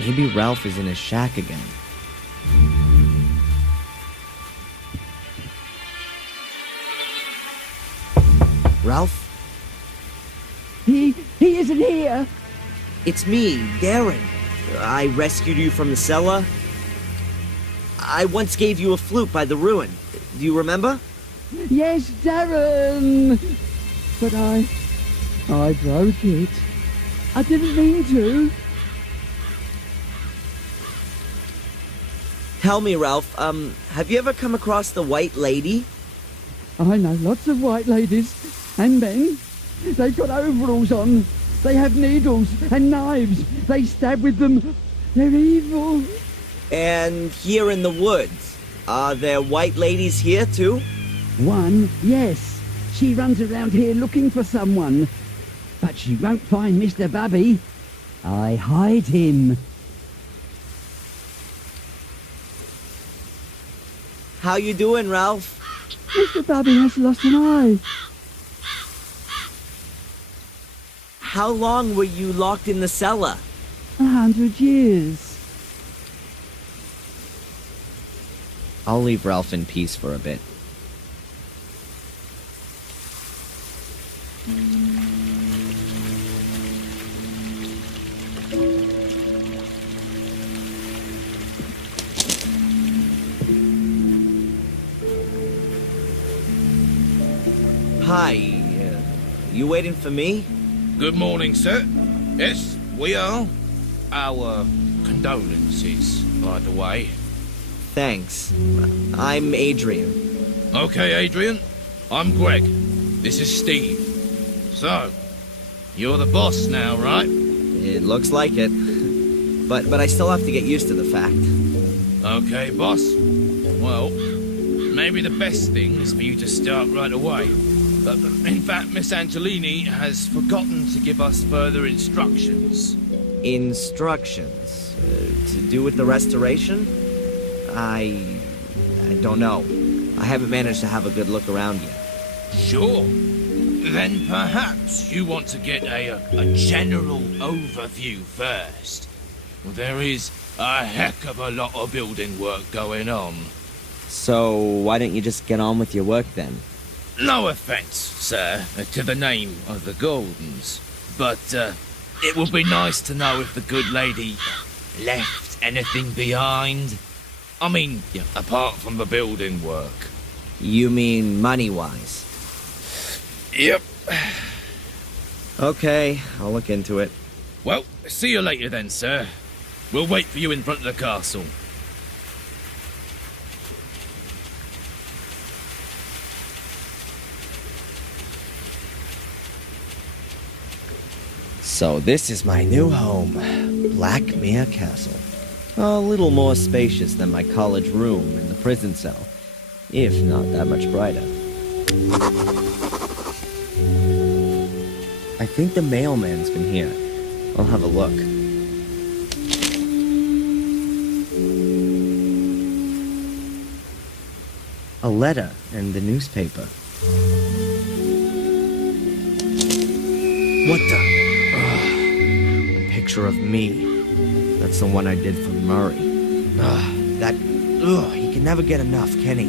Maybe Ralph is in his shack again. Ralph? He isn't here. It's me, Darren. I rescued you from the cellar. I once gave you a flute by the ruin. Do you remember? Yes, Darren. But I broke it. I didn't mean to. Tell me, Ralph, have you ever come across the White Lady? I know lots of white ladies and men. They've got overalls on. They have needles and knives. They stab with them. They're evil. And here in the woods, are there white ladies here too? One, yes. She runs around here looking for someone. But she won't find Mr. Bubby. I hide him. How you doing, Ralph? Mr. Bubby has lost an eye. How long were you locked in the cellar? 100 years. I'll leave Ralph in peace for a bit. Hi, you waiting for me? Good morning, sir. Yes, we are. Our condolences, by the way. Thanks. I'm Adrian. Okay, Adrian. I'm Greg. This is Steve. So, you're the boss now, right? It looks like it. But I still have to get used to the fact. Okay, boss. Well, maybe the best thing is for you to start right away. In fact, Miss Angelini has forgotten to give us further instructions. Instructions? To do with the restoration? I don't know. I haven't managed to have a good look around yet. Sure. Then perhaps you want to get a general overview first. Well, there is a heck of a lot of building work going on. So, why don't you just get on with your work then? No offense, sir, to the name of the Goldens, but it would be nice to know if the good lady left anything behind. I mean, apart from the building work. You mean money-wise? Yep. Okay, I'll look into it. Well, see you later then, sir. We'll wait for you in front of the castle. So this is my new home, Blackmere Castle. A little more spacious than my college room in the prison cell, if not that much brighter. I think the mailman's been here. I'll have a look. A letter and the newspaper. What the? A picture of me. That's the one I did for Murray. He can never get enough, can he?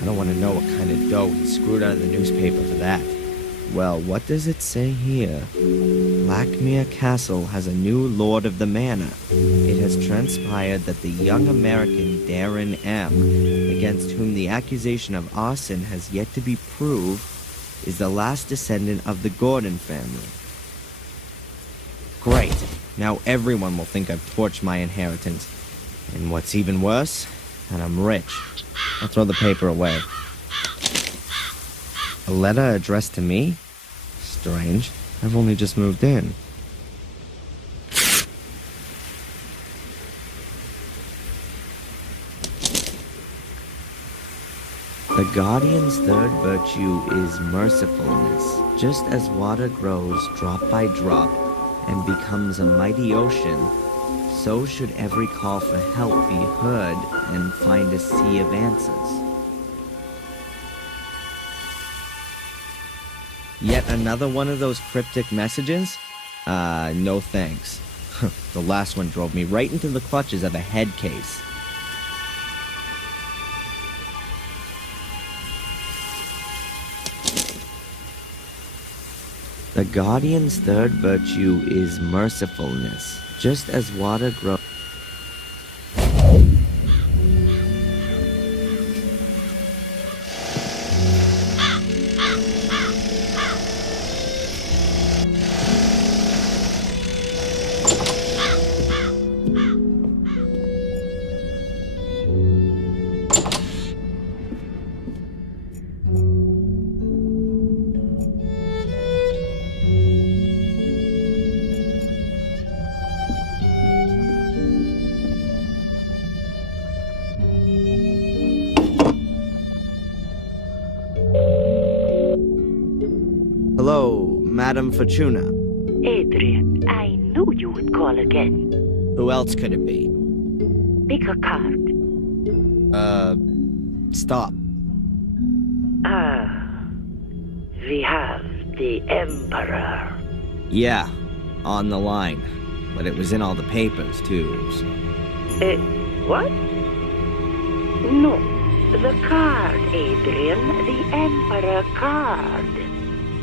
I don't want to know what kind of dough he screwed out of the newspaper for that. Well, what does it say here? Blackmere Castle has a new lord of the manor. It has transpired that the young American Darren M., against whom the accusation of arson has yet to be proved, is the last descendant of the Gordon family. Great. Now everyone will think I've torched my inheritance. And what's even worse, that I'm rich. I'll throw the paper away. A letter addressed to me? Strange. I've only just moved in. The Guardian's third virtue is mercifulness. Just as water grows drop by drop and becomes a mighty ocean, so should every call for help be heard and find a sea of answers. Yet another one of those cryptic messages? No thanks. The last one drove me right into the clutches of a head case. The Guardian's third virtue is mercifulness, just as water grows. Hello, Madame Fortuna. Adrian, I knew you would call again. Who else could it be? Pick a card. Stop. We have the Emperor. Yeah, on the line. But it was in all the papers, too, so... What? No, the card, Adrian. The Emperor card.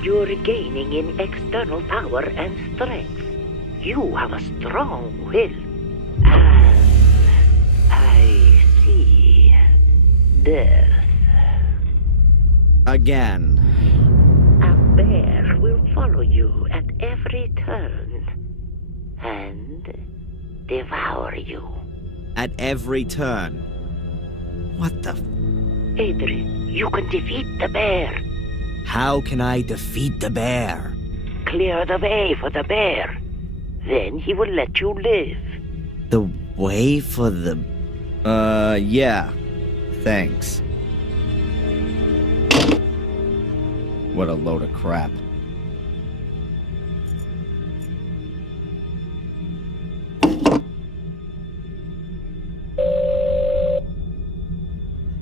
You're gaining in external power and strength. You have a strong will. And I see death. Again. A bear will follow you at every turn and devour you. At every turn. What the... Adrian, you can defeat the bear. How can I defeat the bear? Clear the way for the bear. Then he will let you live. The way for the... yeah. Thanks. What a load of crap.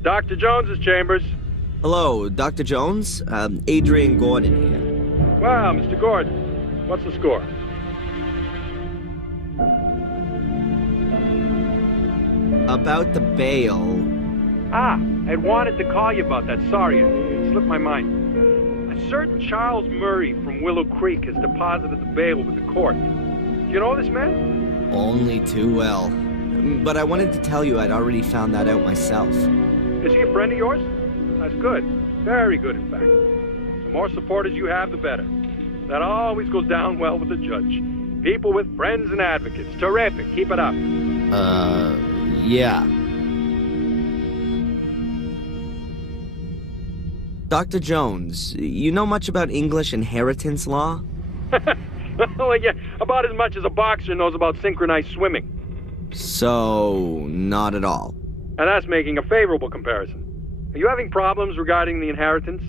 Dr. Jones's chambers. Hello, Dr. Jones. Adrian Gordon here. Wow, Mr. Gordon. What's the score? About the bail... I wanted to call you about that. Sorry, it slipped my mind. A certain Charles Murray from Willow Creek has deposited the bail with the court. Do you know this man? Only too well. But I wanted to tell you I'd already found that out myself. Is he a friend of yours? That's good. Very good, in fact. The more supporters you have, the better. That always goes down well with the judge. People with friends and advocates. Terrific. Keep it up. Yeah. Dr. Jones, you know much about English inheritance law? Well, yeah, about as much as a boxer knows about synchronized swimming. So, not at all. And that's making a favorable comparison. Are you having problems regarding the inheritance?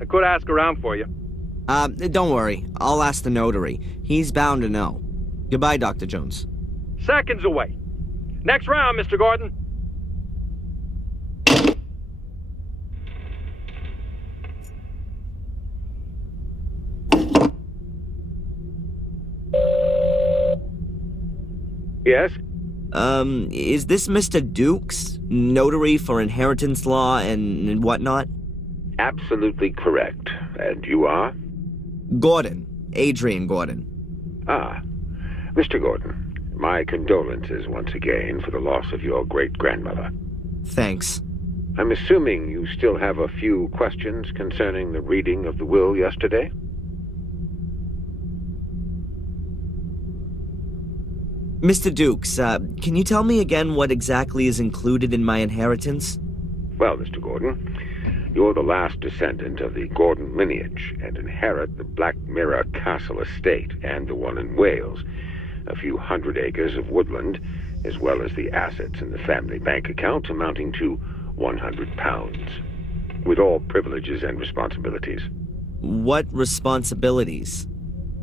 I could ask around for you. Don't worry. I'll ask the notary. He's bound to know. Goodbye, Dr. Jones. Seconds away. Next round, Mr. Gordon. Yes? Is this Mr. Dukes? Notary for inheritance law and whatnot? Absolutely correct. And you are? Gordon. Adrian Gordon. Ah, Mr. Gordon, my condolences once again for the loss of your great-grandmother. Thanks. I'm assuming you still have a few questions concerning the reading of the will yesterday? Mr. Dukes, can you tell me again what exactly is included in my inheritance? Well, Mr. Gordon, you're the last descendant of the Gordon lineage and inherit the Black Mirror Castle estate and the one in Wales, a few hundred acres of woodland, as well as the assets in the family bank account amounting to £100, with all privileges and responsibilities. What responsibilities?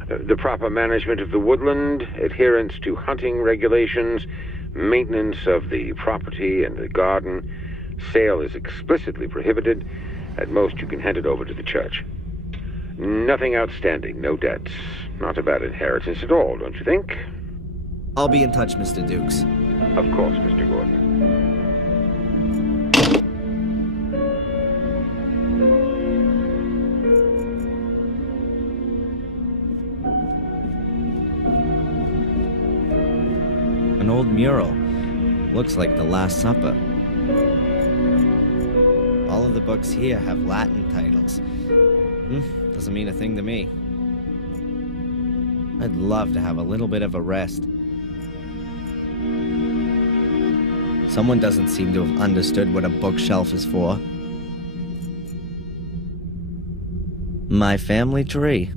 The proper management of the woodland, adherence to hunting regulations, maintenance of the property and the garden. Sale is explicitly prohibited. At most, you can hand it over to the church. Nothing outstanding, no debts. Not a bad inheritance at all, don't you think? I'll be in touch, Mr. Dukes. Of course, Mr. Gordon. An old mural. Looks like the Last Supper. All of the books here have Latin titles. Doesn't mean a thing to me. I'd love to have a little bit of a rest. Someone doesn't seem to have understood what a bookshelf is for. My family tree.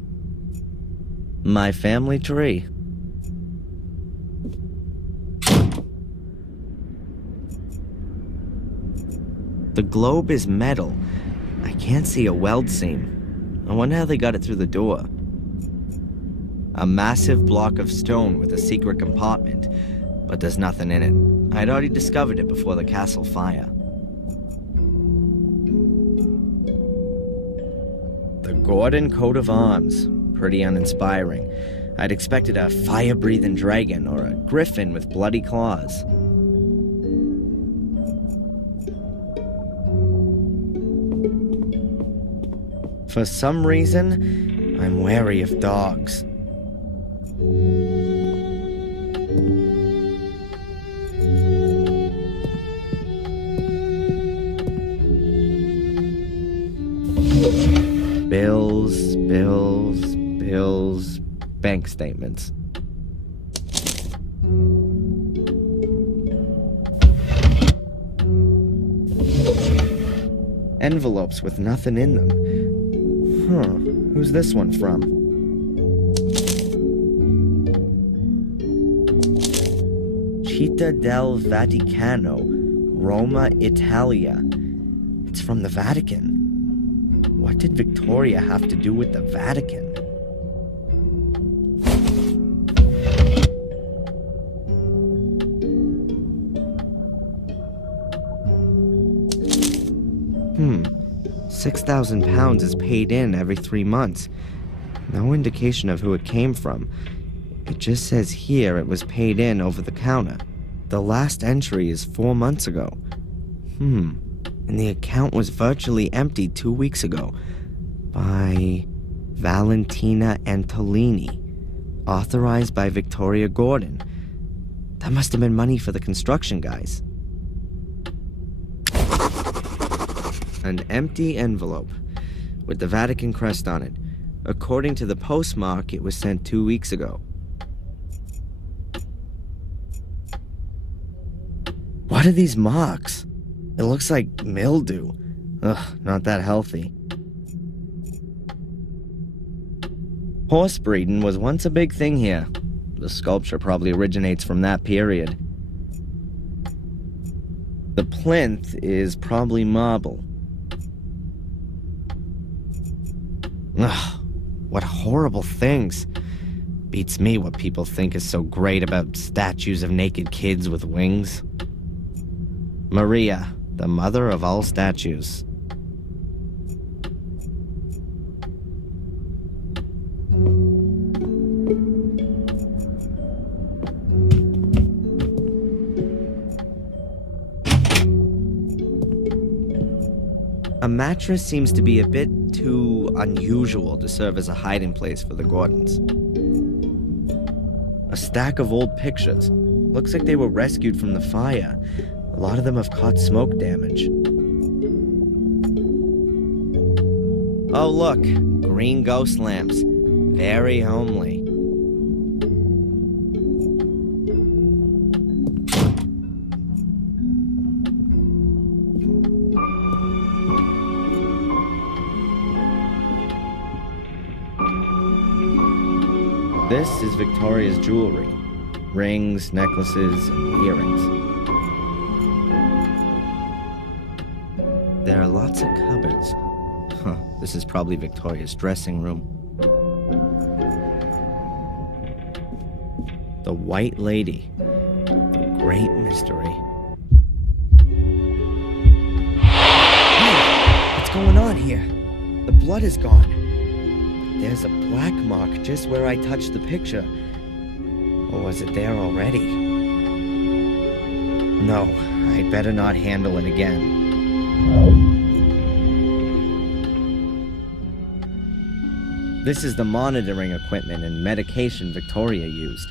My family tree. The globe is metal. I can't see a weld seam. I wonder how they got it through the door. A massive block of stone with a secret compartment, but there's nothing in it. I'd already discovered it before the castle fire. The Gordon coat of arms. Pretty uninspiring. I'd expected a fire-breathing dragon or a griffin with bloody claws. For some reason, I'm wary of dogs. Bills, bank statements. Envelopes with nothing in them. Who's this one from? Città del Vaticano, Roma, Italia. It's from the Vatican. What did Victoria have to do with the Vatican? £6,000 is paid in every 3 months. No indication of who it came from. It just says here it was paid in over the counter. The last entry is 4 months ago. And the account was virtually empty 2 weeks ago. By Valentina Antolini. Authorized by Victoria Gordon. That must have been money for the construction guys. An empty envelope with the Vatican crest on it. According to the postmark, it was sent 2 weeks ago. What are these marks? It looks like mildew. Not that healthy. Horse breeding was once a big thing here. The sculpture probably originates from that period. The plinth is probably marble. What horrible things. Beats me what people think is so great about statues of naked kids with wings. Maria, the mother of all statues. A mattress seems to be a bit too unusual to serve as a hiding place for the Gordons. A stack of old pictures. Looks like they were rescued from the fire. A lot of them have caught smoke damage. Oh look, green ghost lamps. Very homely. This is Victoria's jewelry. Rings, necklaces, and earrings. There are lots of cupboards. This is probably Victoria's dressing room. The White Lady. The Great Mystery. Hey, what's going on here? The blood is gone. There's a black mark just where I touched the picture. Or was it there already? No, I'd better not handle it again. This is the monitoring equipment and medication Victoria used.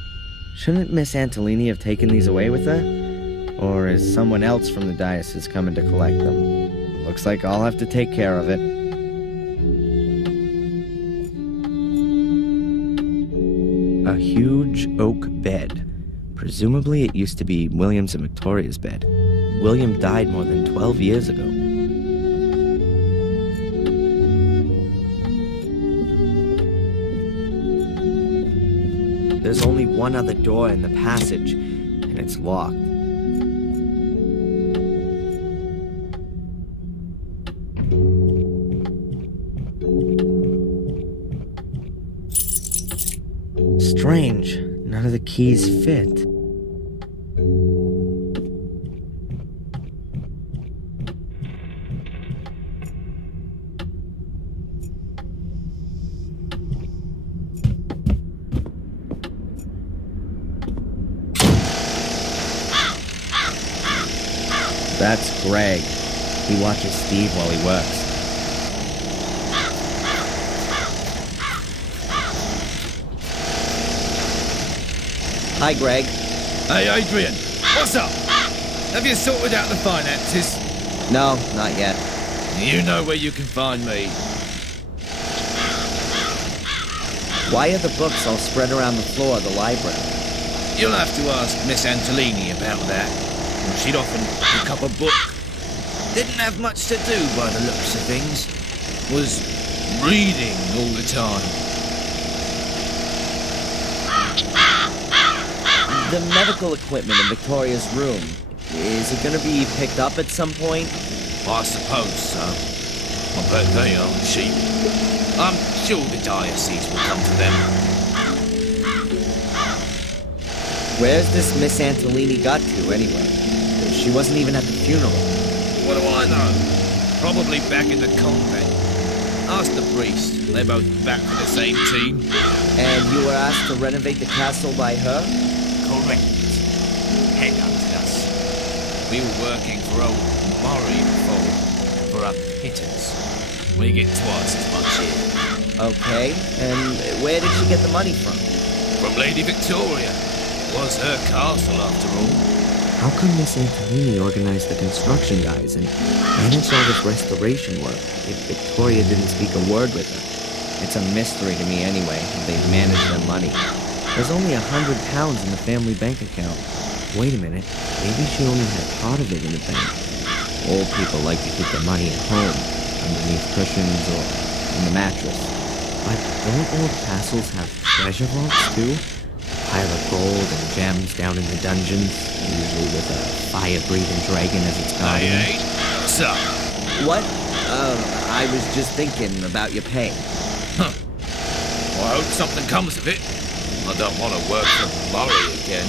Shouldn't Miss Antolini have taken these away with her? Or is someone else from the diocese coming to collect them? Looks like I'll have to take care of it. A huge oak bed. Presumably it used to be William's and Victoria's bed. William died more than 12 years ago. There's only one other door in the passage, and it's locked. Strange, none of the keys fit. That's Greg. He watches Steve while he works. Hi, Greg. Hey, Adrian. What's up? Have you sorted out the finances? No, not yet. You know where you can find me. Why are the books all spread around the floor of the library? You'll have to ask Miss Antolini about that. She'd often pick up a book. Didn't have much to do by the looks of things. Was reading all the time. The medical equipment in Victoria's room, is it gonna be picked up at some point? I suppose so. I bet they aren't cheap. I'm sure the diocese will come to them. Where's this Miss Antolini got to, anyway? She wasn't even at the funeral. What do I know? Probably back in the convent. Ask the priest. They're both back for the same team. And you were asked to renovate the castle by her? Correct. Headhunted us. We were working for old Murray before, for a pittance. We get twice as much here. Okay, and where did she get the money from? From Lady Victoria. Was her castle, after all. How come Miss Antolini organized the construction guys and managed all this restoration work if Victoria didn't speak a word with her? It's a mystery to me anyway, how they've managed their money. There's only £100 in the family bank account. Wait a minute, maybe she only had part of it in the bank. Old people like to keep their money at home, underneath cushions or in the mattress. But don't old castles have treasure vaults too? A pile of gold and gems down in the dungeons, usually with a fire-breathing dragon as its guardian. Hey, what's up? What? I was just thinking about your pay. Huh. Well, I hope something comes of it. I don't want to work for Murray again.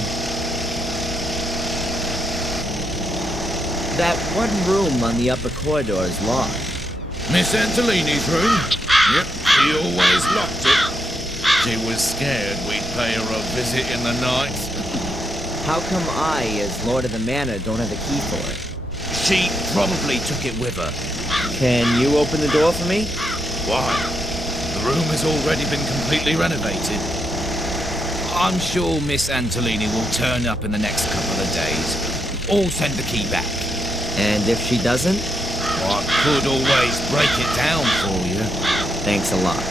That one room on the upper corridor is locked. Miss Antolini's room? Yep, she always locked it. She was scared we'd pay her a visit in the night. How come I, as Lord of the Manor, don't have a key for it? She probably took it with her. Can you open the door for me? Why? The room has already been completely renovated. I'm sure Miss Antolini will turn up in the next couple of days. Or send the key back. And if she doesn't? I could always break it down for you. Thanks a lot.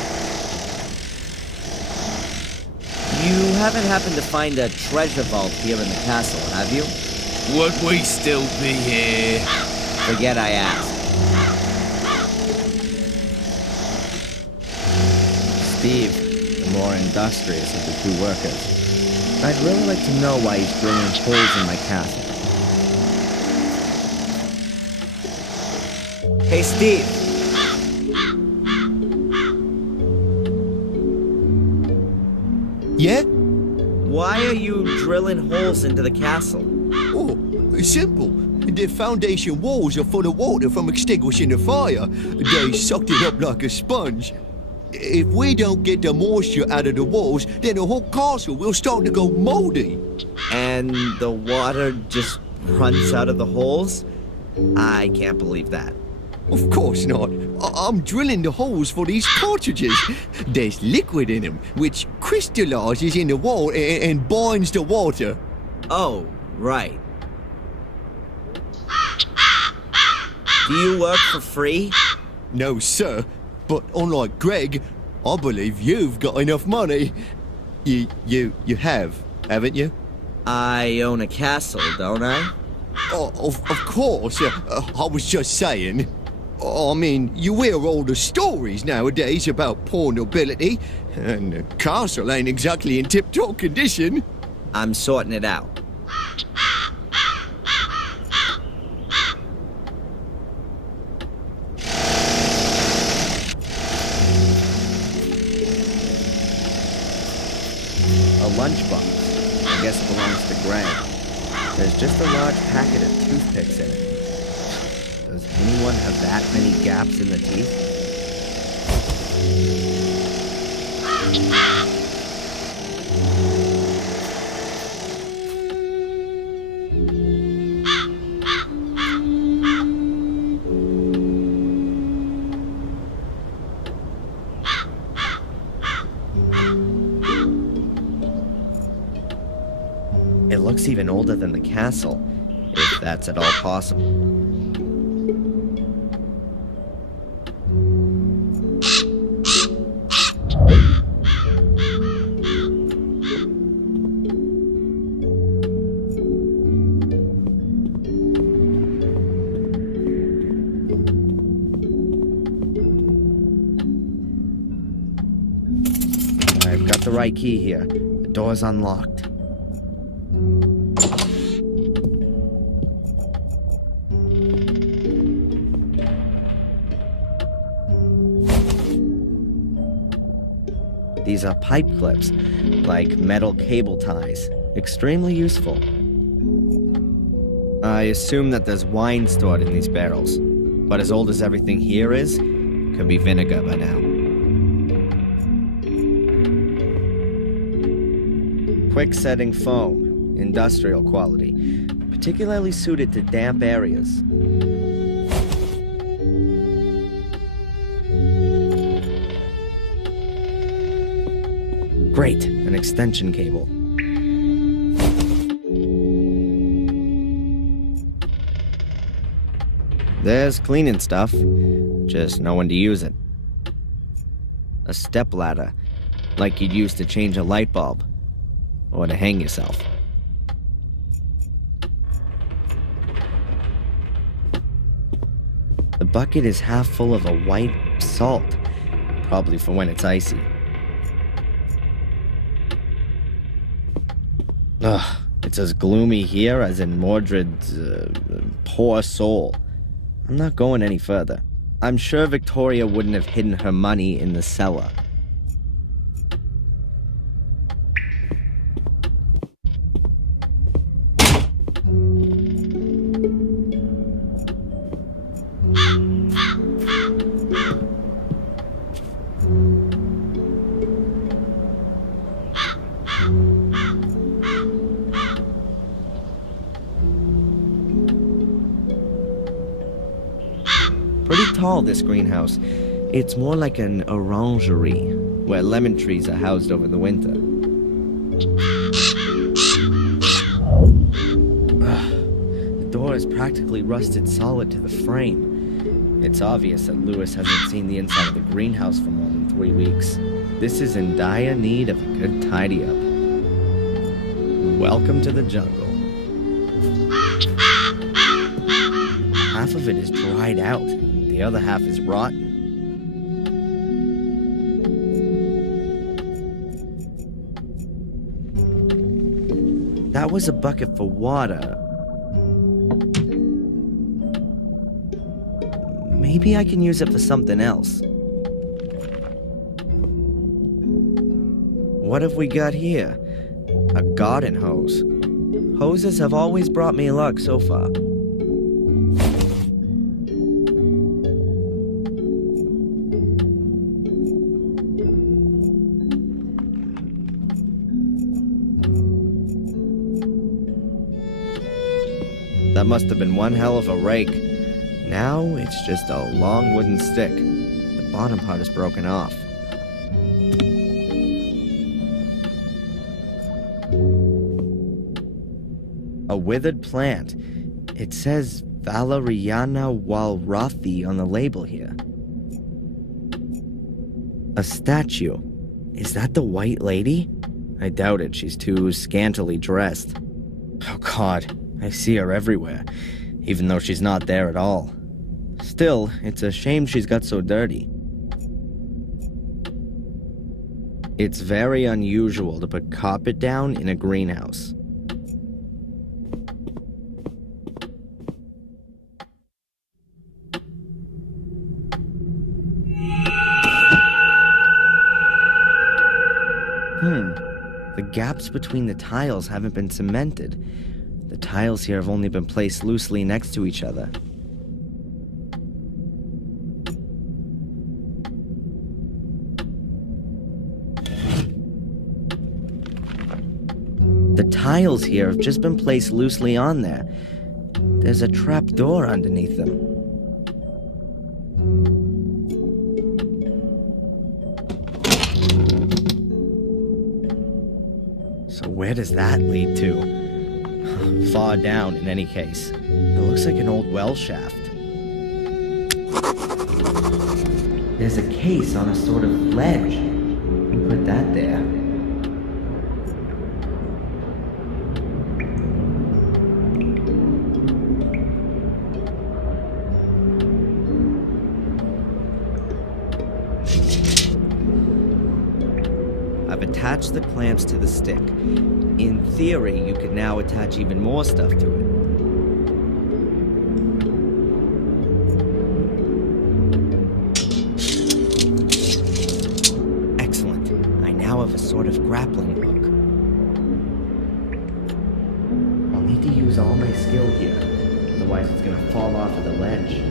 You haven't happened to find a treasure vault here in the castle, have you? Would we still be here? Forget I asked. Steve, the more industrious of the two workers. I'd really like to know why he's drilling holes in my castle. Hey, Steve. Yeah? Why are you drilling holes into the castle? Oh, it's simple. The foundation walls are full of water from extinguishing the fire. They sucked it up like a sponge. If we don't get the moisture out of the walls, then the whole castle will start to go moldy. And the water just runs out of the holes? I can't believe that. Of course not. I'm drilling the holes for these cartridges. There's liquid in them, which crystallizes in the wall and binds the water. Oh, right. Do you work for free? No, sir. But unlike Greg, I believe you've got enough money. You have, haven't you? I own a castle, don't I? Oh, of course. I was just saying. I mean, you hear all the stories nowadays about poor nobility, and the castle ain't exactly in tip-top condition. I'm sorting it out. A lunchbox. I guess it belongs to Greg. There's just a large packet of toothpicks in it. Does anyone have that many gaps in the teeth? It looks even older than the castle, if that's at all possible. I've got the right key here. The door's unlocked. These are pipe clips, like metal cable ties. Extremely useful. I assume that there's wine stored in these barrels, but as old as everything here is, could be vinegar by now. Quick-setting foam, industrial quality, particularly suited to damp areas. Great, an extension cable. There's cleaning stuff, just no one to use it. A stepladder, like you'd use to change a light bulb, or to hang yourself. The bucket is half full of a white salt, probably for when it's icy. Ugh, it's as gloomy here as in Mordred's poor soul. I'm not going any further. I'm sure Victoria wouldn't have hidden her money in the cellar. Pretty tall, this greenhouse. It's more like an orangery, where lemon trees are housed over the winter. The door is practically rusted solid to the frame. It's obvious that Lewis hasn't seen the inside of the greenhouse for more than 3 weeks. This is in dire need of a good tidy-up. Welcome to the jungle. Half of it is dried out. The other half is rotten. That was a bucket for water. Maybe I can use it for something else. What have we got here? A garden hose. Hoses have always brought me luck so far. that must have been one hell of a rake. Now it's just a long wooden stick. The bottom part is broken off. A withered plant. It says Valeriana Walrathi on the label here. A statue. Is that the White Lady? I doubt it. She's too scantily dressed. Oh God, I see her everywhere, even though she's not there at all. Still, it's a shame she's got so dirty. It's very unusual to put carpet down in a greenhouse. The gaps between the tiles haven't been cemented. The tiles here have only been placed loosely next to each other. The tiles here have just been placed loosely on there. There's a trap door underneath them. So where does that lead to? Far down, in any case. It looks like an old well shaft. There's a case on a sort of ledge. We put that there. I've attached the clamps to the stick. In theory, you could now attach even more stuff to it. Excellent. I now have a sort of grappling hook. I'll need to use all my skill here, otherwise it's gonna fall off of the ledge.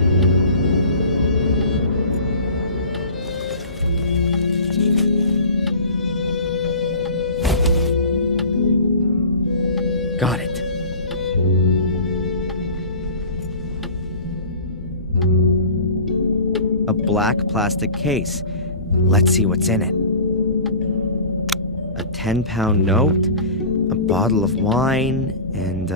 Got it. A black plastic case. Let's see what's in it. A 10-pound note, a bottle of wine, and,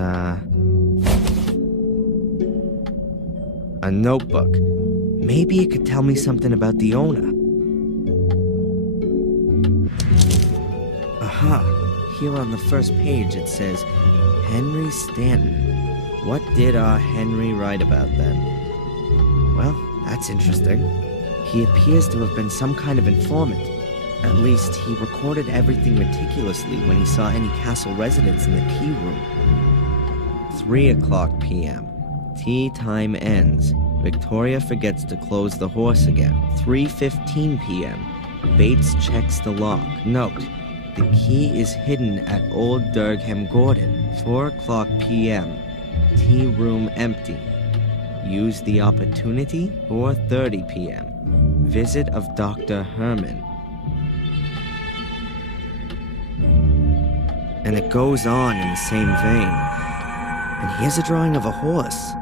a notebook. Maybe it could tell me something about the owner. Aha. Here on the first page it says, Henry Stanton. What did our Henry write about then? Well, that's interesting. He appears to have been some kind of informant. At least, he recorded everything meticulously when he saw any castle residents in the key room. 3:00 p.m. Tea time ends. Victoria forgets to close the horse again. 3:15 p.m. Bates checks the lock. Note, the key is hidden at Old Durgham Gordon. 4:00 p.m. Tea room empty. Use the opportunity. 4:30 p.m. Visit of Dr. Herman. And it goes on in the same vein. And here's a drawing of a horse.